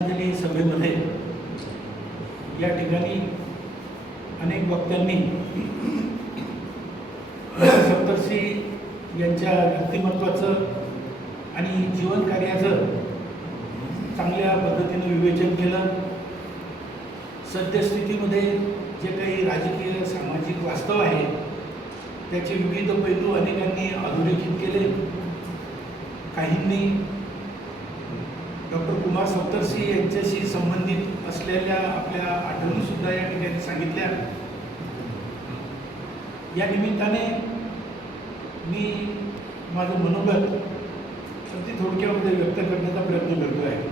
सभेमध्ये या ठिकाणी अनेक वक्त्यांनी सप्तर्षी यांच्या व्यक्तिमत्वाचं आणि जीवन कार्याचं चांगल्या पद्धतीनं विवेचन केलं। सद्यस्थितीमध्ये जे काही राजकीय सामाजिक वास्तव आहे त्याचे विविध पैलू अनेकांनी अधोरेखित केले। काहींनी डॉक्टर कुमार सप्तर्षी यांच्याशी संबंधित असलेल्या आपल्या आठवणीसुद्धा या ठिकाणी सांगितल्या। या निमित्ताने मी माझं मनोगत अगदी थोडक्यामध्ये व्यक्त करण्याचा प्रयत्न करतो आहे।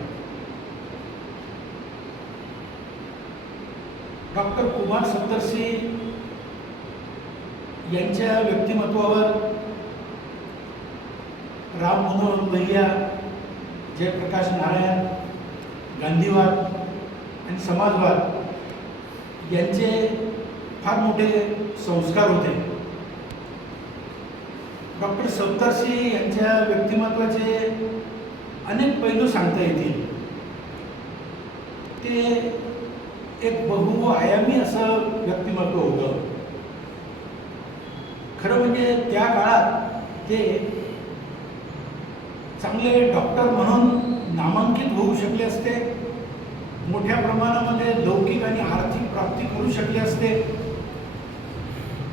डॉक्टर कुमार सप्तर्षी यांच्या व्यक्तिमत्वावर राम मनोहर लोहिया, जयप्रकाश नारायण, गांधीवाद आणि समाजवाद यांचे फार मोठे संस्कार होते। डॉक्टर सप्तर्षी यांच्या व्यक्तिमत्वाचे अनेक पैलू सांगता येतील। ते एक बहुआयामी असं व्यक्तिमत्व होतं। खरं म्हणजे त्या काळात ते चांगले डॉक्टर म्हणून नामांकित होऊ शकले असते, मोठ्या प्रमाणामध्ये लौकिक आणि आर्थिक प्राप्ती करू शकले असते।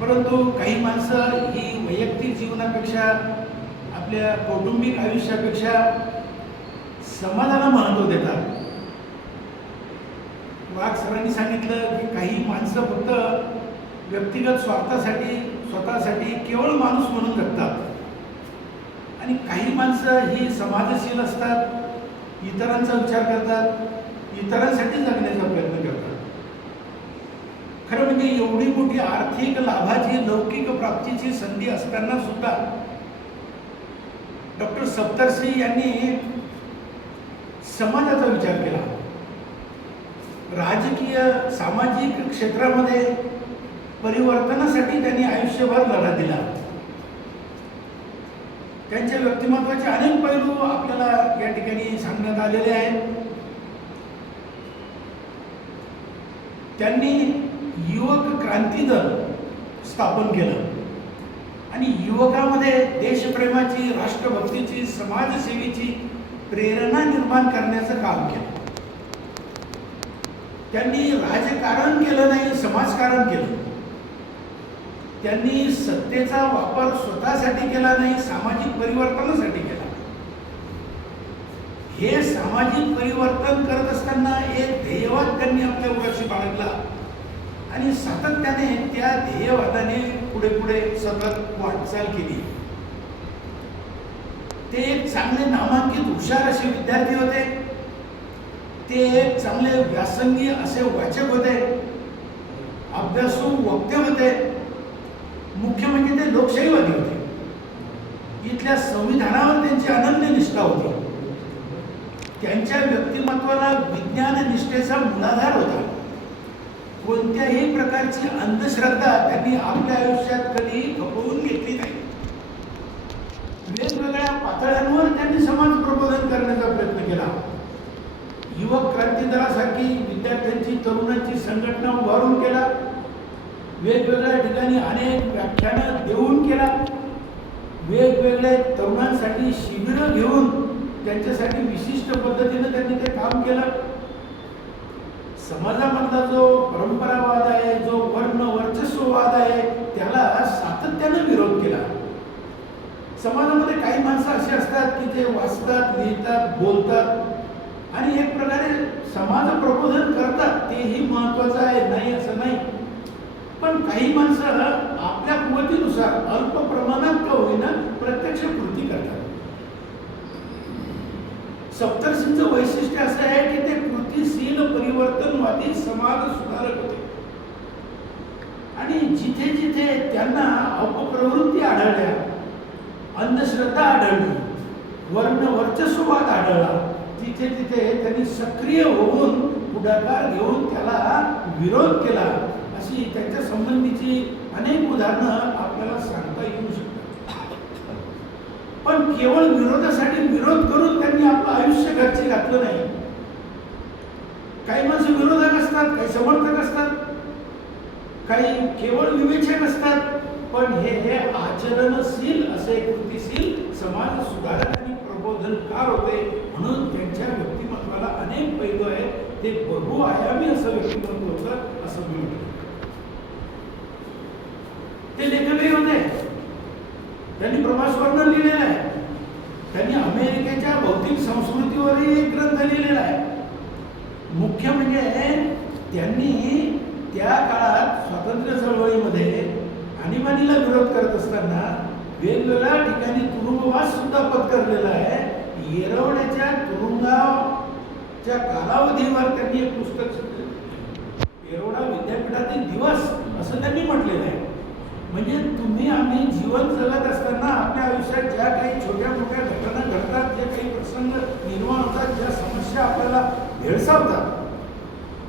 परंतु काही माणसं ही वैयक्तिक जीवनापेक्षा आपल्या कौटुंबिक आयुष्यापेक्षा समाजाला महत्त्व देतात। वाघ सरांनी सांगितलं की काही माणसं फक्त व्यक्तिगत स्वार्थासाठी स्वतःसाठी केवळ माणूस म्हणून जगतात आणि काही माणसं ही समाजशील असतात, इतरांचा विचार करतात, इतरांसाठी जगण्याचा प्रयत्न करतात। खरं म्हणजे एवढी मोठी आर्थिक लाभाची लौकिक प्राप्तीची संधी असताना सुद्धा डॉक्टर सप्तर्षी यांनी समाजाचा विचार केला। राजकीय सामाजिक क्षेत्रामध्ये परिवर्तनासाठी त्यांनी आयुष्यभर लढा दिला। त्यांच्या व्यक्तिमत्वाचे अनेक पैलू आपल्याला या ठिकाणी सांगण्यात आलेले आहेत। त्यांनी युवक क्रांती दल स्थापन केलं आणि युवकांमध्ये देशप्रेमाची, राष्ट्रभक्तीची, समाजसेवेची प्रेरणा निर्माण करण्याचं काम केलं। त्यांनी राजकारण केलं नाही, समाजकारण केलं। त्यांनी सत्तेचा वापर स्वतःसाठी केला नाही, सामाजिक परिवर्तनासाठी केला। हे सामाजिक परिवर्तन करत असताना एक ध्येयवाद त्यांनी आपल्या उराशी बाळगला आणि सातत्याने त्या ध्येयवादाने पुढे पुढे सतत वाटचाल केली। ते एक चांगले नामांकित हुशार असे विद्यार्थी होते। ते एक चांगले व्यासंगी असे वाचक होते, अभ्यासू वक्ते होते। मुख्य म्हणजे ते लोकशाहीवादी होते। इथल्या संविधानावर त्यांची अनन्य निष्ठा होती। त्यांच्या व्यक्तिमत्वाला विज्ञान निष्ठेचा मूलाधार होता। कोणत्याही प्रकारची अंधश्रद्धा त्यांनी आपल्या आयुष्यात कधी खपवून घेतली नाही। वेगवेगळ्या पातळ्यांवर त्यांनी समाज प्रबोधन करण्याचा प्रयत्न केला। युवक क्रांती दलासारखी विद्यार्थ्यांची, तरुणांची संघटना उभारून केला। वेगवेगळ्या ठिकाणी अनेक व्याख्यानं देऊन केला। वेगवेगळे तरुणांसाठी शिबिरं घेऊन त्यांच्यासाठी विशिष्ट पद्धतीनं त्यांनी ते काम केलं। समाजामधला जो परंपरावाद आहे, जो वर्ण वर्चस्ववाद आहे, त्याला सातत्यानं विरोध केला। समाजामध्ये काही माणसं अशी असतात की ते वाचतात, लिहितात, बोलतात आणि एक प्रकारे समाज प्रबोधन करतात। तेही महत्वाचं आहे, नाही असं नाही। पण काही माणसं आपल्या कुवतीनुसार अल्प प्रमाणात का होईना प्रत्यक्ष कृती करतात। सप्तर्षींचं वैशिष्ट्य असं आहे की ते कृतीशील, परिवर्तनवादी समाज सुधारक होते आणि जिथे जिथे त्यांना अपप्रवृत्ती आढळल्या, अंधश्रद्धा आढळली, वर्ण वर्चस्ववाद आढळला, तिथे तिथे त्यांनी सक्रिय होऊन पुढाकार घेऊन त्याला विरोध केला। अशी त्यांच्या संबंधीची अनेक उदाहरणं आपल्याला सांगता येऊ शकतात। पण केवळ विरोधासाठी विरोध करून त्यांनी आपलं आयुष्य घरची घातलं नाही, काही माणसं विरोधक असतात, काही समर्थक असतात, काही केवळ विवेचक असतात, पण हे आचरणशील असे कृतीशील समाज सुधारक आणि प्रबोधनकार होते. म्हणून त्यांच्या व्यक्तिमत्वाला अनेक पैलू आहेत. ते बहुआयामी असं व्यक्तिमत्व होतं असं मी म्हणतो. ते लेखकही होते. त्यांनी प्रवास वर्णन लिहिलेलं आहे. त्यांनी अमेरिकेच्या भौतिक संस्कृतीवरही एक ग्रंथ लिहिलेला आहे. मुख्य म्हणजे त्यांनी त्या काळात स्वातंत्र्य चळवळीमध्ये आणीबाणीला विरोध करत असताना वेगवेगळ्या ठिकाणी तुरुंगवास सुद्धा पत्करलेला आहे. येरवड्याच्या तुरुंगाच्या कालावधीवर त्यांनी एक पुस्तक, येरवडा विद्यापीठातील दिवस असं त्यांनी म्हटलेलं आहे. म्हणजे तुम्ही आम्ही जीवन जगत असताना आपल्या आयुष्यात ज्या काही छोट्या मोठ्या घटना घडतात, जे काही प्रसंग निर्माण होतात, ज्या समस्या आपल्याला भेडसावतात,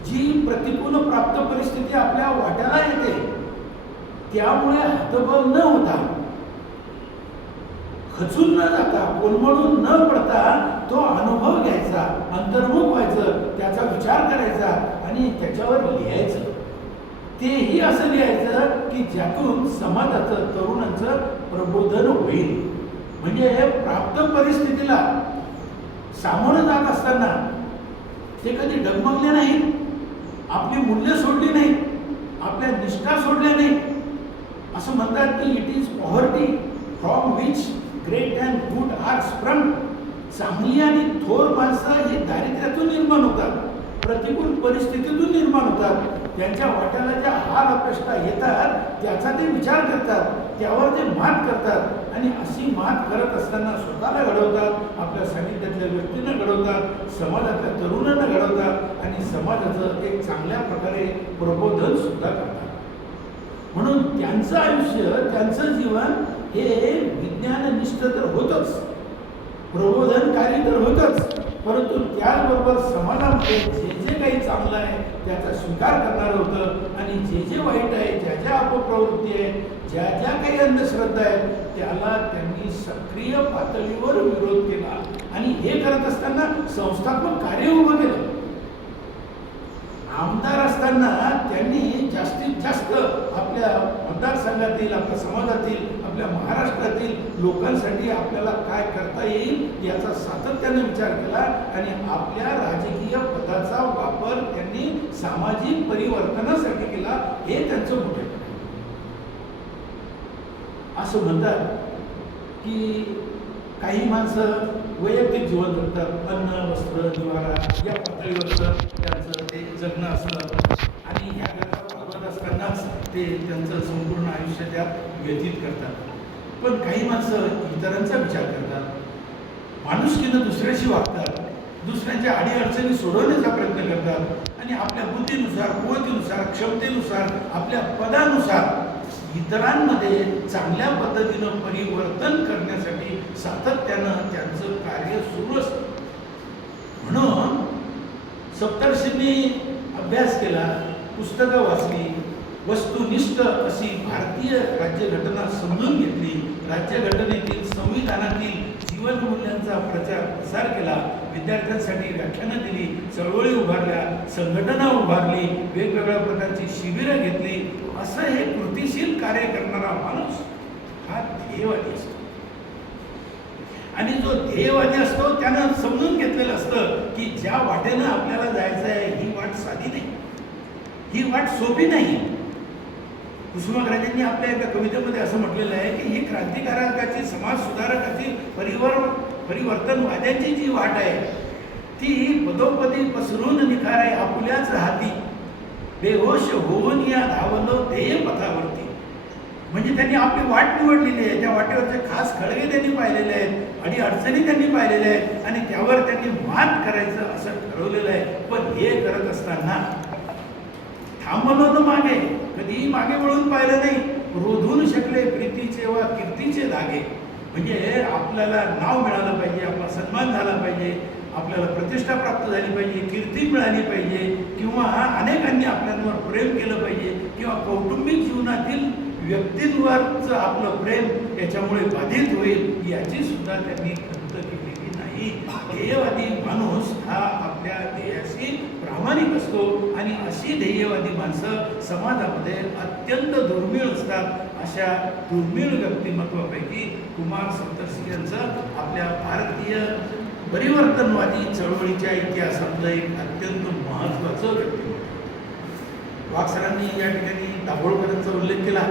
जी प्रतिकूल प्राप्त परिस्थिती आपल्या वाट्याला येते, त्यामुळे हतबल न होता, खचून न जाता, कोलमडून न पडता तो अनुभव घ्यायचा, अंतर्मुख व्हायचं, त्याचा विचार करायचा आणि त्याच्यावर लिहायचं. तेही असं लिहायचं की ज्यातून समाजाचं, तरुणांचं प्रबोधन होईल. म्हणजे प्राप्त परिस्थितीला सामोरं जात असताना ते कधी डगमगले नाहीत, आपली मूल्य सोडली नाहीत, आपल्या निष्ठा सोडल्या नाहीत. असं म्हणतात की it is poverty from which great and good are sprung. चांगली आणि थोर माणसं ही दारिद्र्यातून निर्माण होतात, प्रतिकूल परिस्थितीतून निर्माण होतात. त्यांच्या वाट्याला ज्या हाल अपेष्टा येतात त्याचा ते विचार करतात, त्यावर ते मात करतात आणि अशी मात करत असताना स्वतःला घडवतात, आपल्या सानिध्यातल्या व्यक्तींना घडवतात, समाजातल्या तरुणांना घडवतात आणि समाजाचं एक चांगल्या प्रकारे प्रबोधन सुद्धा करतात. म्हणून त्यांचं आयुष्य, त्यांचं जीवन हे विज्ञाननिष्ठ तर होतच, प्रबोधनकारी तर होतच, परंतु त्याचबरोबर समाजामध्ये जे जे काही चांगलं आहे त्याचा स्वीकार करणारं होतं आणि जे जे वाईट आहे, ज्या ज्या अपप्रवृत्ती आहेत, ज्या ज्या काही अंधश्रद्धा आहेत, त्याला त्यांनी सक्रिय पातळीवर विरोध केला. आणि हे करत असताना संस्थात्मक कार्य उभं केलं. आमदार असताना त्यांनी जास्तीत जास्त आपल्या मतदारसंघातील, आपल्या समाजातील, आपल्या महाराष्ट्रातील लोकांसाठी आपल्याला काय करता येईल याचा सातत्याने विचार केला आणि आपल्या राजकीय पदाचा वापर त्यांनी सामाजिक परिवर्तनासाठी केला. हे त्यांचं मोठेपण आहे. असं म्हणतात की काही माणसं वैयक्तिक जीवन जगतात, अन्न, वस्त्र, निवारा या पातळीवरचं त्यांचं ते जगणं असतं आणि ह्या गरजा भागवत असतानाच ते त्यांचं संपूर्ण आयुष्य त्यात व्यतीत करतात. पण काही माणसं इतरांचा विचार करतात, माणुसकीनं दुसऱ्याशी वागतात, दुसऱ्यांच्या अडीअडचणी सोडवण्याचा प्रयत्न करतात आणि आपल्या बुद्धीनुसार, कुवतीनुसार, क्षमतेनुसार, आपल्या पदानुसार इतरांमध्ये चांगल्या पद्धतीनं परिवर्तन करण्यासाठी सातत्यानं त्यांचं कार्य सुरू असतं. म्हणून सप्तर्षींनी अभ्यास केला, पुस्तकं वाचली, वस्तुनिष्ठ अशी भारतीय राज्यघटना समजून घेतली, राज्यघटनेतील, संविधानातील जीवनमूल्यांचा प्रसार केला, विद्यार्थ्यांसाठी व्याख्यानं दिली, चळवळी उभारल्या, संघटना उभारली, वेगवेगळ्या प्रकारची शिबिरं घेतली. असं हे कृतीशील कार्य करणारा माणूस हा ध्येयवादी असतो. आणि जो ध्येयवादी असतो त्यानं समजून घेतलेलं असतं की ज्या वाटेनं आपल्याला जायचं आहे ही वाट साधी नाही, ही वाट सोपी नाही. कुसुमाग्रजांनी आपल्या एका कवितेमध्ये असं म्हटलेलं आहे की ही क्रांतिकारकाची, समाज सुधारकाची, परिवर्तनवाद्यांची जी वाट आहे ती पदोपदी पसरून निखारे आपुल्याच हाती, बेहोश होऊन या धावलो ध्येय पथावरती. म्हणजे त्यांनी आपली वाट निवडलेली आहे, त्या वाटेवरचे खास खळगे त्यांनी पाहिलेले आहेत आणि अडचणी त्यांनी पाहिलेल्या आहेत आणि त्यावर त्यांनी मात करायचं असं ठरवलेलं आहे. पण हे करत असताना थांबलो न मागे, कधीही मागे वळून पाहिलं नाही. रोधून शकले प्रीतीचे वा कीर्तीचे धागे. म्हणजे आपल्याला नाव मिळालं पाहिजे, आपला सन्मान झाला पाहिजे, आपल्याला प्रतिष्ठा प्राप्त झाली पाहिजे, कीर्ती मिळाली पाहिजे किंवा अनेकांनी आपल्यावर प्रेम केलं पाहिजे किंवा कौटुंबिक जीवनातील व्यक्तींवरचं आपलं प्रेम याच्यामुळे बाधित होईल याची सुद्धा त्यांनी खंत केलेली नाही. ध्येयवादी माणूस हा आपल्या ध्येयाशी प्रामाणिक असतो आणि अशी ध्येयवादी माणसं समाजामध्ये अत्यंत दुर्मिळ असतात. अशा दुर्मिळ व्यक्तिमत्वापैकी कुमार सप्तर्षी यांचं आपल्या भारतीय परिवर्तनवादी चळवळीच्या इतिहासातलं एक अत्यंत महत्त्वाचं व्यक्तिमत्व. वाघ सरांनी या ठिकाणी दाभोळकरांचा उल्लेख केला.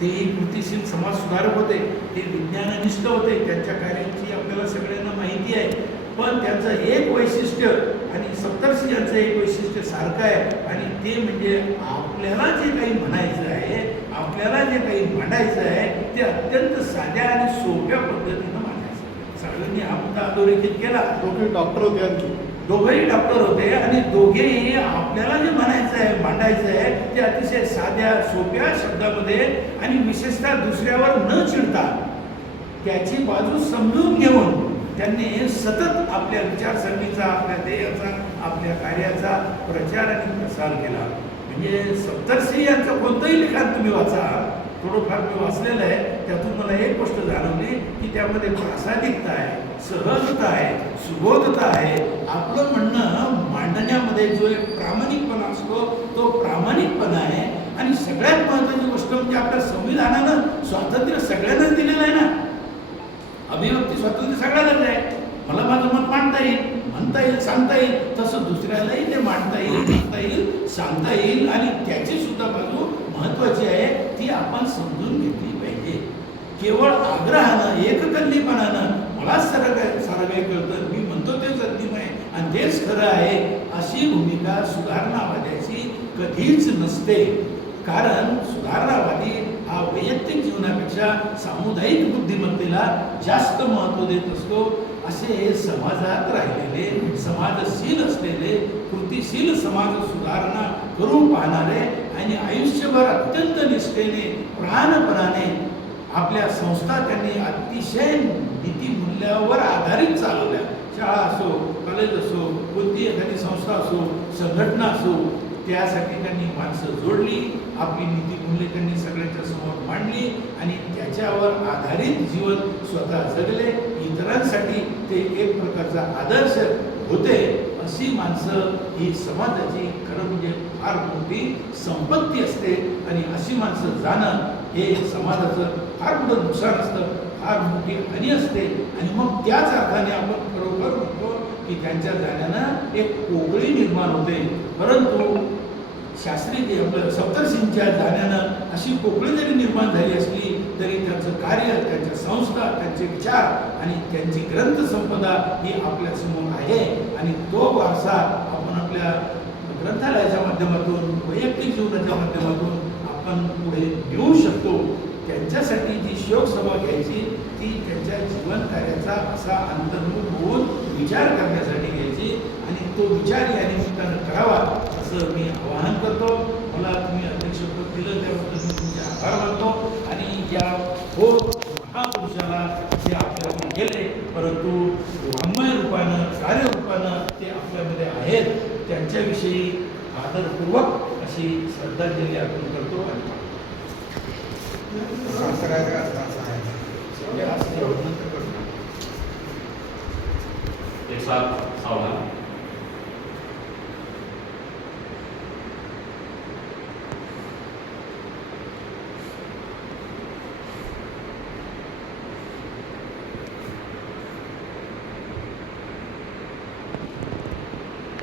ते कृतिशील समाज सुधारक होते, ते विज्ञाननिष्ठ होते, त्यांच्या कार्याची आपल्याला सगळ्यांना माहिती आहे. पण त्यांचं एक वैशिष्ट्य आणि सप्तर्षी यांचं एक वैशिष्ट्य सारखं आहे आणि ते म्हणजे आपल्याला जे काही म्हणायचं आहे, आपल्याला जे काही मांडायचं आहे ते अत्यंत साध्या आणि सोप्या पद्धतीनं मांडायचं. सगळ्यांनी हा मुद्दा अधोरेखित केला. दोघे डॉक्टर होते आणखी, दोघेही डॉक्टर होते आणि दोघेही आपल्याला जे म्हणायचं आहे, मांडायचं आहे ते अतिशय साध्या सोप्या शब्दामध्ये आणि विशेषतः दुसऱ्यावर न चिडता त्याची बाजू समजून घेऊन त्यांनी सतत आपल्या विचारसरणीचा, आपल्या ध्येयाचा, आपल्या कार्याचा प्रचार आणि प्रसार केला. म्हणजे सप्तर्षी यांचं कोणतंही लिखाण तुम्ही वाचा, थोडंफार मी वाचलेलं आहे, त्यातून मला एक गोष्ट जाणवली की त्यामध्ये प्रासादिकता आहे, सहजता आहे, सुबोधता आहे. आपलं म्हणणं मांडण्यामध्ये जो एक प्रामाणिकपणा असतो तो प्रामाणिकपणा आहे. आणि सगळ्यात महत्त्वाची गोष्ट म्हणजे आपल्या संविधानानं स्वातंत्र्य सगळ्यांनाच दिलेलं आहे ना. अभिव्यक्ती स्वातंत्र्य सगळ्यालाच आहे. मला माझं मत मांडता येईल, म्हणता येईल, सांगता येईल, तसं दुसऱ्यालाही ते मांडता येईल, म्हणता येईल, सांगता येईल आणि त्याची सुद्धा बाजू महत्त्वाची आहे, ती आपण समजून घेतली पाहिजे. केवळ आग्रहानं, एककल्लीपणानं मला सारं काही कळतं, मी म्हणतो तेच अंतिम आहे आणि तेच खरं आहे, अशी भूमिका सुधारणावाद्याची कधीच नसते. कारण सुधारणावादी हा वैयक्तिक जीवनापेक्षा सामुदायिक बुद्धिमत्तेला जास्त महत्त्व देत असतो. असे समाजात राहिलेले, समाजशील असलेले, कृतिशील समाज सुधारणा करून पाहणारे आणि आयुष्यभर अत्यंत निष्ठेने, प्राणपणाने आपल्या संस्था त्यांनी अतिशय नीतिमूल्यावर आधारित चालवल्या. शाळा असो, कॉलेज असो, कोणती एखादी संस्था असो, संघटना असो, त्यासाठी त्यांनी माणसं जोडली, आपली नीतिमूल्ये त्यांनी सगळ्यांच्या समोर मांडली आणि त्याच्यावर आधारित जीवन स्वतः जगले. इतरांसाठी ते एक प्रकारचा आदर्श होते. अशी माणसं ही समाजाची खरं म्हणजे फार मोठी संपत्ती असते आणि अशी माणसं जाणं हे समाजाचं फार मोठं नुकसान असतं, फार मोठी हानी असते. आणि मग त्याच अर्थाने आपण खरोखर म्हणतो की त्यांच्या जाण्यानं एक पोकळी निर्माण होते. परंतु शास्त्री आपलं सप्तर्षींच्या जाण्यानं अशी पोकळी जरी निर्माण झाली असली तरी त्यांचं कार्य, त्यांच्या संस्था, त्यांचे विचार आणि त्यांची ग्रंथसंपदा ही आपल्यासमोर आहे आणि तो वारसा आपण आपल्या ग्रंथालयाच्या माध्यमातून, वैयक्तिक जीवनाच्या माध्यमातून आपण पुढे नेऊ शकतो. त्यांच्यासाठी जी शोकसभा घ्यायची ती त्यांच्या जीवन कार्याचा असा अंतर्मुख होऊन विचार करण्यासाठी घ्यायची आणि तो विचार या निमित्तानं करावा असं मी आवाहन करतो. मला तुम्ही अध्यक्षपद दिलं त्याबद्दल मी तुमचे आभार मानतो आणि या हो महापुरुषाला जे आपल्याकडे गेले परंतु वाङ्मय रूपानं, कार्यरूपानं ते आपल्यामध्ये आहेत, त्यांच्याविषयी आदरपूर्वक अशी श्रद्धांजली अर्पण करतो. आणि एक साथ सावधान